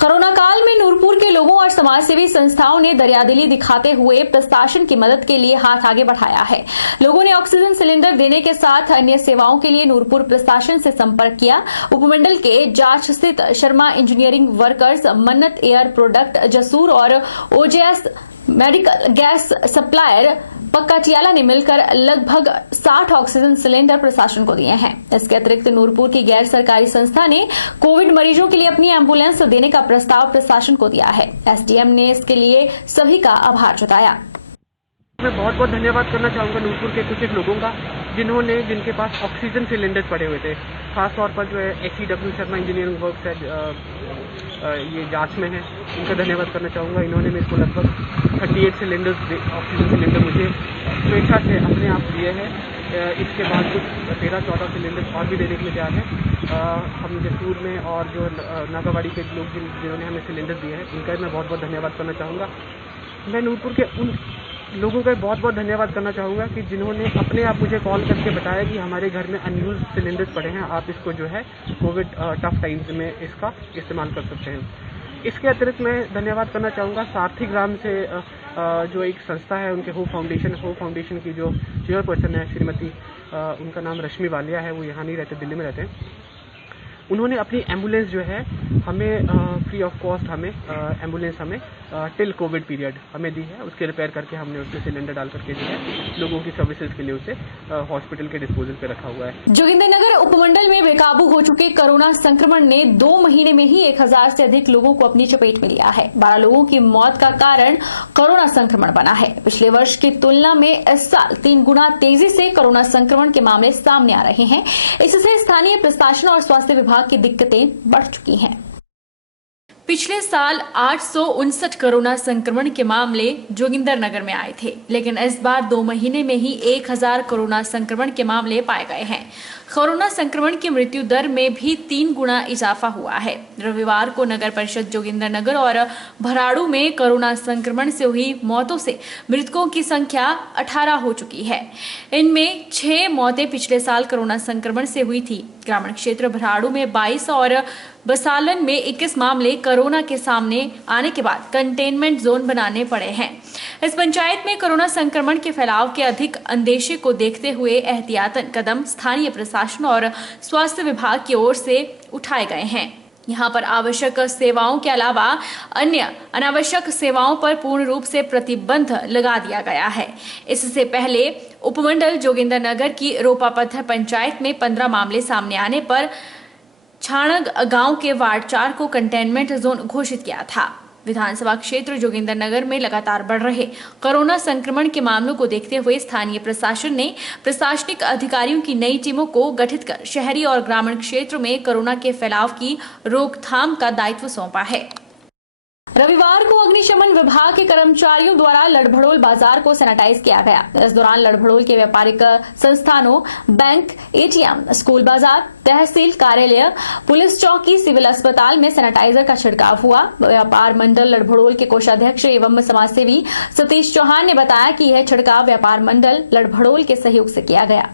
Corona काल में नूरपुर के लोगों और समाजसेवी संस्थाओं ने दरियादिली दिखाते हुए प्रशासन की मदद के लिए हाथ आगे बढ़ाया है। लोगों ने ऑक्सीजन सिलेंडर देने के साथ अन्य सेवाओं के लिए नूरपुर प्रशासन से संपर्क किया। उपमंडल के जांच स्थित शर्मा इंजीनियरिंग वर्कर्स, मन्नत एयर प्रोडक्ट जसूर और ओजेएस मेडिकल गैस सप्लायर पक्काटियाला ने मिलकर लगभग 60 ऑक्सीजन सिलेंडर प्रशासन को दिए हैं। इसके अतिरिक्त नूरपुर की गैर सरकारी संस्था ने कोविड मरीजों के लिए अपनी एम्बुलेंस देने का प्रस्ताव प्रशासन को दिया है। एसडीएम ने इसके लिए सभी का आभार जताया। मैं बहुत बहुत धन्यवाद करना चाहूँगा नूरपुर के कुछ लोगों का जिनके पास ऑक्सीजन सिलेंडर पड़े हुए थे। खास तौर पर जो है HEW शर्मा इंजीनियरिंग वर्क्स है, ये जांच में है, उनका धन्यवाद करना चाहूँगा। इन्होंने मेरे को लगभग 38 सिलेंडर्स ऑक्सीजन सिलेंडर मुझे स्वेच्छा से अपने आप दिए हैं। इसके बाद कुछ 13-14 सिलेंडर और भी देने के लिए तैयार हैं। हम जसूर में और जो नागावाड़ी के लोग जिन्होंने हमें सिलेंडर दिए हैं, उनका मैं बहुत बहुत धन्यवाद करना चाहूँगा। मैं नूरपुर के उन लोगों का बहुत बहुत धन्यवाद करना चाहूँगा कि जिन्होंने अपने आप मुझे कॉल करके बताया कि हमारे घर में अनयूज सिलेंडर्स पड़े हैं, आप इसको जो है कोविड टफ टाइम्स में इसका इस्तेमाल कर सकते हैं। इसके अतिरिक्त मैं धन्यवाद करना चाहूँगा सारथी ग्राम से जो एक संस्था है, उनके होप फाउंडेशन की जो चेयरपर्सन है श्रीमती, उनका नाम रश्मि वालिया है, वो यहाँ नहीं रहते, दिल्ली में रहते हैं। उन्होंने अपनी एम्बुलेंस जो है हमें फ्री ऑफ कॉस्ट एम्बुलेंस हमें टिल कोविड पीरियड हमें दी है। उसके रिपेयर करके हमने उसमें सिलेंडर डाल करके जो है लोगों की सर्विसेज के लिए उसे हॉस्पिटल के डिस्पोजल पे रखा हुआ है। जोगिंदरनगर उपमंडल में बेकाबू हो चुके कोरोना संक्रमण ने 2 महीने में ही 1000 से अधिक लोगों को अपनी चपेट में लिया है। 12 लोगों की मौत का कारण कोरोना संक्रमण बना है। पिछले वर्ष की तुलना में इस साल 3 गुना तेजी से कोरोना संक्रमण के मामले सामने आ रहे हैं। इससे स्थानीय प्रशासन और स्वास्थ्य विभाग की दिक्कतें बढ़ चुकी हैं। पिछले साल 859 कोरोना संक्रमण के मामले जोगिंदरनगर में आए थे, लेकिन इस बार 2 महीने में ही 1000 कोरोना संक्रमण के मामले पाए गए हैं। कोरोना संक्रमण की मृत्यु दर में भी 3 गुना इजाफा हुआ है। रविवार को नगर परिषद जोगिंदरनगर और भराड़ू में कोरोना संक्रमण से हुई मौतों से मृतकों की संख्या 18 हो चुकी है। इनमें 6 मौतें पिछले साल कोरोना संक्रमण से हुई थी। ग्रामीण क्षेत्र भराड़ू में 22 और बसालन में 21 मामले कोरोना के सामने आने के बाद कंटेनमेंट जोन बनाने पड़े हैं। इस पंचायत में कोरोना संक्रमण के फैलाव के अधिक अंदेशे को देखते हुए एहतियातन कदम स्थानीय प्रशासन और स्वास्थ्य विभाग की ओर से उठाए गए हैं। यहाँ पर आवश्यक सेवाओं के अलावा अन्य अनावश्यक सेवाओं पर पूर्ण रूप से प्रतिबंध लगा दिया गया है। इससे पहले उपमंडल जोगिंदरनगर की रोपापत्थर पंचायत में 15 मामले सामने आने पर छाणग गांव के वार्ड 4 को कंटेनमेंट जोन घोषित किया था। विधानसभा क्षेत्र जोगिंदरनगर में लगातार बढ़ रहे कोरोना संक्रमण के मामलों को देखते हुए स्थानीय प्रशासन ने प्रशासनिक अधिकारियों की नई टीमों को गठित कर शहरी और ग्रामीण क्षेत्रों में कोरोना के फैलाव की रोकथाम का दायित्व सौंपा है। रविवार को अग्निशमन विभाग के कर्मचारियों द्वारा लड़भड़ोल बाजार को सैनिटाइज किया गया। इस दौरान लड़भड़ोल के व्यापारिक संस्थानों, बैंक, ATM, स्कूल बाजार, तहसील कार्यालय, पुलिस चौकी, सिविल अस्पताल में सैनिटाइजर का छिड़काव हुआ। व्यापार मंडल लड़भड़ोल के कोषाध्यक्ष एवं समाजसेवी सतीश चौहान ने बताया कि यह छिड़काव व्यापार मंडल लड़भड़ोल के सहयोग से किया गया।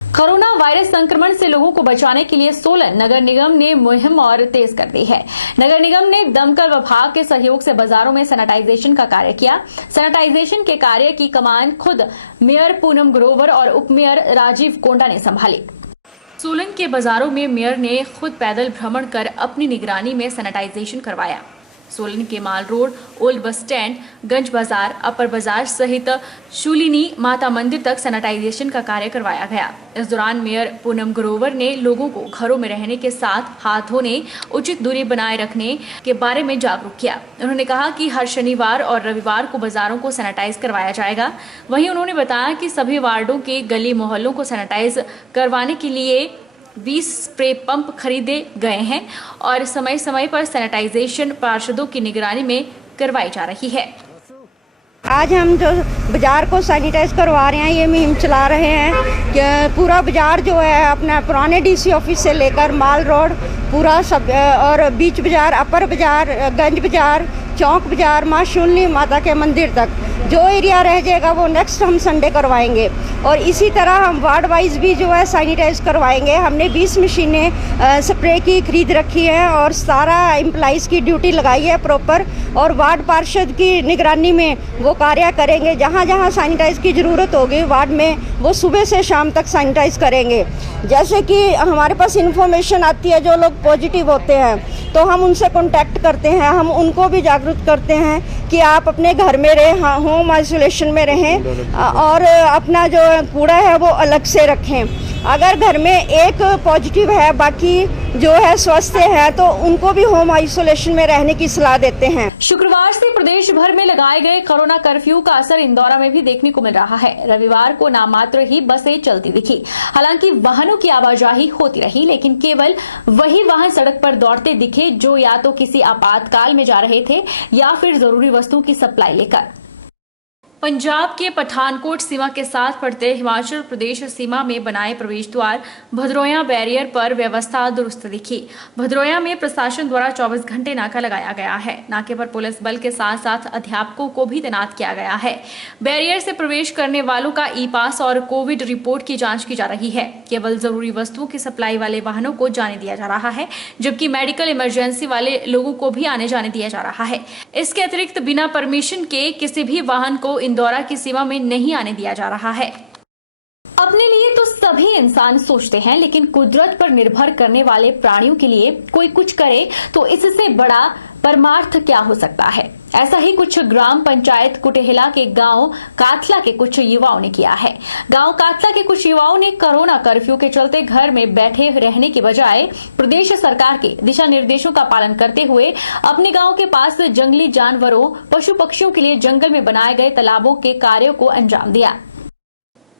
कोरोना वायरस संक्रमण से लोगों को बचाने के लिए सोलन नगर निगम ने मुहिम और तेज कर दी है। नगर निगम ने दमकल विभाग के सहयोग से बाजारों में सैनिटाइजेशन का कार्य किया। सैनिटाइजेशन के कार्य की कमान खुद मेयर पूनम ग्रोवर और उप मेयर राजीव कोंडा ने संभाली। सोलन के बाजारों में मेयर ने खुद पैदल भ्रमण कर अपनी निगरानी में सैनिटाइजेशन करवाया। सोलन के माल रोड, ओल्ड बस स्टैंड, गंज बाजार, अपर बाजार सहित शूलिनी माता मंदिर तक सैनिटाइजेशन का कार्य करवाया गया। इस दौरान मेयर पूनम ग्रोवर ने लोगों को घरों में रहने के साथ हाथ धोने, उचित दूरी बनाए रखने के बारे में जागरूक किया। उन्होंने कहा कि हर शनिवार और रविवार को बाजारों को सैनिटाइज करवाया जाएगा। वहीं उन्होंने बताया कि सभी वार्डों के गली मोहल्लों को सैनिटाइज करवाने के लिए 20 स्प्रे पंप खरीदे गए हैं और समय समय पर सैनिटाइजेशन पार्षदों की निगरानी में करवाई जा रही है। आज हम जो बाजार को सैनिटाइज करवा रहे हैं, ये मुहिम चला रहे हैं कि पूरा बाजार जो है अपना पुराने DC ऑफिस से लेकर माल रोड पूरा सब और बीच बाजार, अपर बाजार, गंज बाजार, चौक बाजार माँ शून्य माता के मंदिर तक जो एरिया रह जाएगा वो नेक्स्ट हम संडे करवाएंगे। और इसी तरह हम वार्ड वाइज भी जो है सैनिटाइज करवाएंगे। हमने 20 मशीनें स्प्रे की खरीद रखी हैं और सारा एम्प्लॉइज़ की ड्यूटी लगाई है प्रॉपर, और वार्ड पार्षद की निगरानी में वो कार्य करेंगे। जहाँ जहाँ सैनिटाइज की ज़रूरत होगी वार्ड में वो सुबह से शाम तक सैनिटाइज करेंगे। जैसे कि हमारे पास इन्फॉर्मेशन आती है जो लोग पॉजिटिव होते हैं तो हम उनसे कांटेक्ट करते हैं, हम उनको भी जागरूक करते हैं कि आप अपने घर में रहें, होम आइसोलेशन में रहें और अपना जो कूड़ा है वो अलग से रखें। अगर घर में एक पॉजिटिव है बाकी जो है स्वस्थ है तो उनको भी होम आइसोलेशन में रहने की सलाह देते हैं। शुक्रवार से प्रदेश भर में लगाए गए कोरोना कर्फ्यू का असर इंदौर में भी देखने को मिल रहा है। रविवार को नामात्र ही बसें चलती दिखी। हालांकि वाहनों की आवाजाही होती रही, लेकिन केवल वही वाहन सड़क पर दौड़ते दिखे जो या तो किसी आपातकाल में जा रहे थे या फिर जरूरी वस्तुओं की सप्लाई लेकर। पंजाब के पठानकोट सीमा के साथ पड़ते हिमाचल प्रदेश सीमा में बनाए प्रवेश द्वार भदरोया बैरियर पर व्यवस्था दुरुस्त दिखी। भदरोया में प्रशासन द्वारा 24 घंटे नाका लगाया गया है। नाके पर पुलिस बल के साथ साथ अध्यापकों को भी तैनात किया गया है। बैरियर से प्रवेश करने वालों का ई पास और कोविड रिपोर्ट की जांच की जा रही है। केवल जरूरी वस्तुओं की सप्लाई वाले वाहनों को जाने दिया जा रहा है, जबकि मेडिकल इमरजेंसी वाले लोगों को भी आने जाने दिया जा रहा है। इसके अतिरिक्त बिना परमिशन के किसी भी वाहन को इंदौर की सीमा में नहीं आने दिया जा रहा है। अपने लिए तो सभी इंसान सोचते हैं, लेकिन कुदरत पर निर्भर करने वाले प्राणियों के लिए कोई कुछ करे तो इससे बड़ा परमार्थ क्या हो सकता है। ऐसा ही कुछ ग्राम पंचायत कुटेहला के गांव काथला के कुछ युवाओं ने किया है। गांव काथला के कुछ युवाओं ने कोरोना कर्फ्यू के चलते घर में बैठे रहने की बजाय प्रदेश सरकार के दिशा निर्देशों का पालन करते हुए अपने गांव के पास जंगली जानवरों, पशु पक्षियों के लिए जंगल में बनाए गए तालाबों के कार्यों को अंजाम दिया।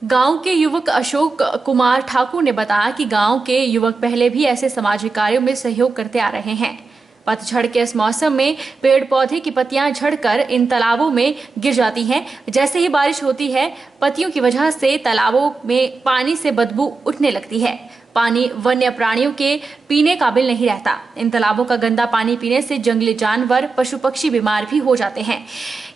गांव के युवक अशोक कुमार ठाकुर ने बताया कि गांव के युवक पहले भी ऐसे सामाजिक कार्यों में सहयोग करते आ रहे हैं। पतझड़ के इस मौसम में पेड़ पौधे की पत्तियां झड़कर इन तालाबों में गिर जाती हैं। जैसे ही बारिश होती है, पत्तियों की वजह से तालाबों में पानी से बदबू उठने लगती है। पानी वन्य प्राणियों के पीने काबिल नहीं रहता। इन तालाबों का गंदा पानी पीने से जंगली जानवर, पशु पक्षी बीमार भी हो जाते हैं।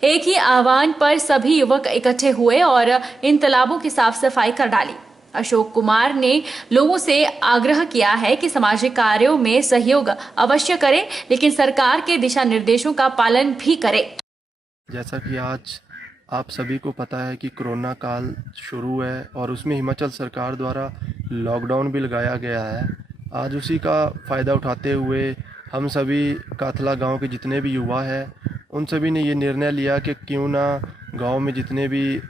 एक ही आह्वान पर सभी युवक इकट्ठे हुए और इन तालाबों की साफ सफाई कर डाली। अशोक कुमार ने लोगों से आग्रह किया है कि सामाजिक कार्यों में सहयोग अवश्य करें, लेकिन सरकार के दिशा निर्देशों का पालन भी करें। जैसा कि आज आप सभी को पता है कि कोरोना काल शुरू है और उसमें हिमाचल सरकार द्वारा लॉकडाउन भी लगाया गया है। आज उसी का फ़ायदा उठाते हुए हम सभी काथला गांव के जितने भी युवा हैं उन सभी ने ये निर्णय लिया कि क्यों ना गांव में जितने भी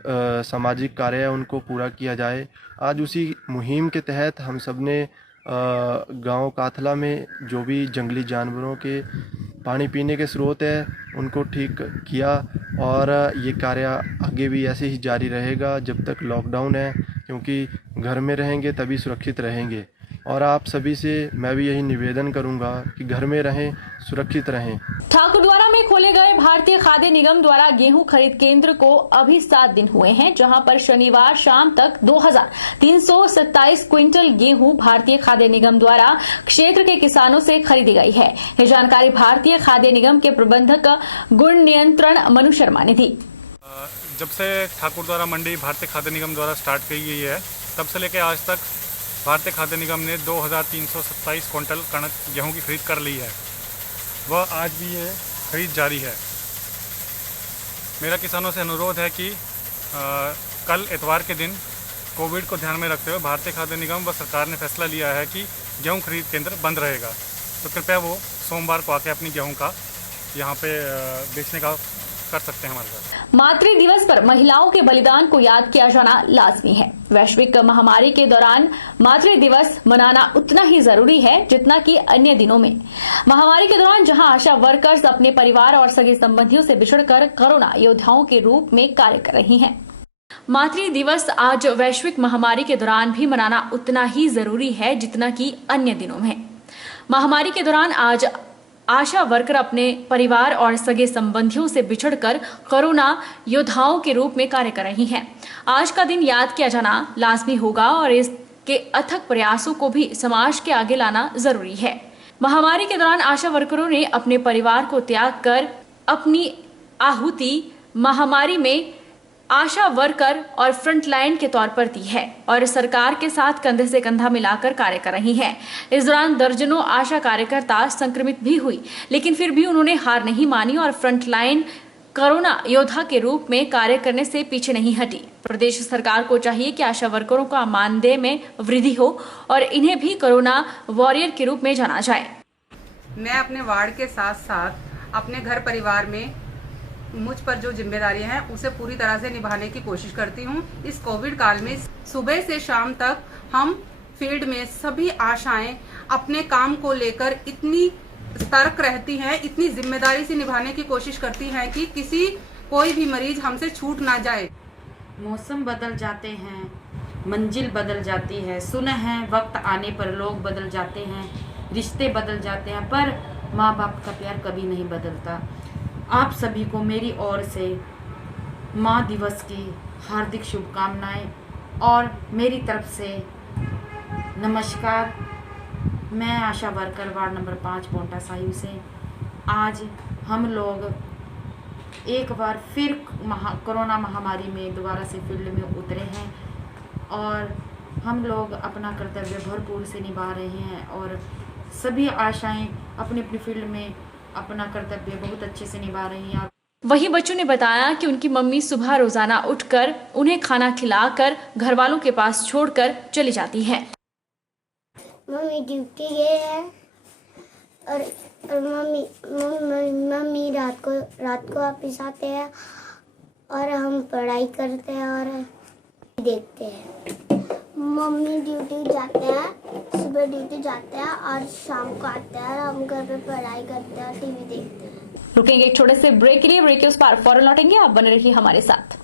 सामाजिक कार्य हैं उनको पूरा किया जाए। आज उसी मुहिम के तहत हम सब ने गांव काथला में जो भी जंगली जानवरों के पानी पीने के स्रोत है उनको ठीक किया और ये कार्य आगे भी ऐसे ही जारी रहेगा जब तक लॉकडाउन है, क्योंकि घर में रहेंगे तभी सुरक्षित रहेंगे। और आप सभी से मैं भी यही निवेदन करूंगा कि घर में रहें, सुरक्षित रहें। ठाकुरद्वारा में खोले गए भारतीय खाद्य निगम द्वारा गेहूं खरीद केंद्र को अभी 7 दिन हुए हैं, जहां पर शनिवार शाम तक 2327 क्विंटल गेहूं भारतीय खाद्य निगम द्वारा क्षेत्र के किसानों से खरीदी गई है। यह जानकारी भारतीय खाद्य निगम के प्रबंधक गुण नियंत्रण मनु शर्मा ने दी। जब से ठाकुरद्वारा मंडी भारतीय खाद्य निगम द्वारा स्टार्ट की गई है तब से लेकर आज तक भारतीय खाद्य निगम ने 2327 क्विंटल कणक गेहूं की खरीद कर ली है। वह आज भी ये खरीद जारी है। मेरा किसानों से अनुरोध है कि कल इतवार के दिन कोविड को ध्यान में रखते हुए भारतीय खाद्य निगम व सरकार ने फैसला लिया है कि गेहूं खरीद केंद्र बंद रहेगा, तो कृपया वो सोमवार को आके अपनी गेहूं का यहाँ पे बेचने का कर सकते हैं हमारे साथ। मातृ दिवस पर महिलाओं के बलिदान को याद किया जाना लाजमी है। वैश्विक महामारी के दौरान मातृ दिवस मनाना उतना ही जरूरी है जितना कि अन्य दिनों में। महामारी के दौरान जहां आशा वर्कर्स अपने परिवार और सगे संबंधियों से बिछड़कर कोरोना योद्धाओं के रूप में कार्य कर रही हैं, मातृ दिवस आज वैश्विक महामारी के दौरान भी मनाना उतना ही जरूरी है जितना कि अन्य दिनों में। महामारी के दौरान आज आशा वर्कर अपने परिवार और सगे संबंधियों से बिछड़कर कोरोना योद्धाओं के रूप में कार्य कर रही हैं। आज का दिन याद किया जाना लाजमी होगा और इसके अथक प्रयासों को भी समाज के आगे लाना जरूरी है। महामारी के दौरान आशा वर्करों ने अपने परिवार को त्याग कर अपनी आहुति महामारी में आशा वर्कर और फ्रंटलाइन के तौर पर दी है और सरकार के साथ कंधे से कंधा मिलाकर कार्य कर रही हैं। इस दौरान दर्जनों आशा कार्यकर्ता संक्रमित भी हुई, लेकिन फिर भी उन्होंने हार नहीं मानी और फ्रंटलाइन कोरोना योद्धा के रूप में कार्य करने से पीछे नहीं हटी। प्रदेश सरकार को चाहिए कि आशा वर्करों का मानदेय में वृद्धि हो और इन्हें भी कोरोना वॉरियर के रूप में जाना जाए। मैं अपने वार्ड के साथ साथ अपने घर परिवार में मुझ पर जो जिम्मेदारियां हैं उसे पूरी तरह से निभाने की कोशिश करती हूं। इस कोविड काल में सुबह से शाम तक हम फील्ड में सभी आशाएं अपने काम को लेकर इतनी सतर्क रहती हैं, इतनी जिम्मेदारी से निभाने की कोशिश करती हैं कि कोई भी मरीज हमसे छूट ना जाए। मौसम बदल जाते हैं, मंजिल बदल जाती है, सुना है वक्त आने पर लोग बदल जाते हैं, रिश्ते बदल जाते हैं, पर माँ बाप का प्यार कभी नहीं बदलता। आप सभी को मेरी ओर से माँ दिवस की हार्दिक शुभकामनाएं और मेरी तरफ से नमस्कार। मैं ASHA worker ward number 5 Paonta Sahib से आज हम लोग एक बार फिर कोरोना महामारी में दोबारा से फील्ड में उतरे हैं और हम लोग अपना कर्तव्य भरपूर से निभा रहे हैं और सभी आशाएं अपनी अपनी फील्ड में अपना कर्तव्य बहुत अच्छे से निभा रही हैं। वहीं बच्चों ने बताया कि उनकी मम्मी सुबह रोजाना उठकर उन्हें खाना खिलाकर घर वालों के पास छोड़कर चली जाती हैं। मम्मी ड्यूटी गए हैं और मम्मी रात को वापस आते हैं और हम पढ़ाई करते हैं और देखते हैं। मम्मी ड्यूटी जाते हैं, सुबह ड्यूटी जाते हैं और शाम को आते हैं और हम घर पे पढ़ाई करते हैं, टीवी देखते हैं। रुकेंगे एक छोटे से ब्रेक के लिए। ब्रेक के उस पार फौरन लौटेंगे, आप बने रहिए हमारे साथ।